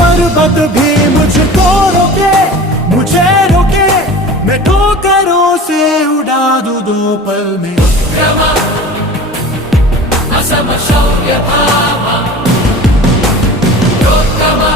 पर्वत भी मुझको रोके, मुझे रोके, मैं ठोकरों से उड़ा दूं 2 पल में। असम शौर्य भावा योद्धमा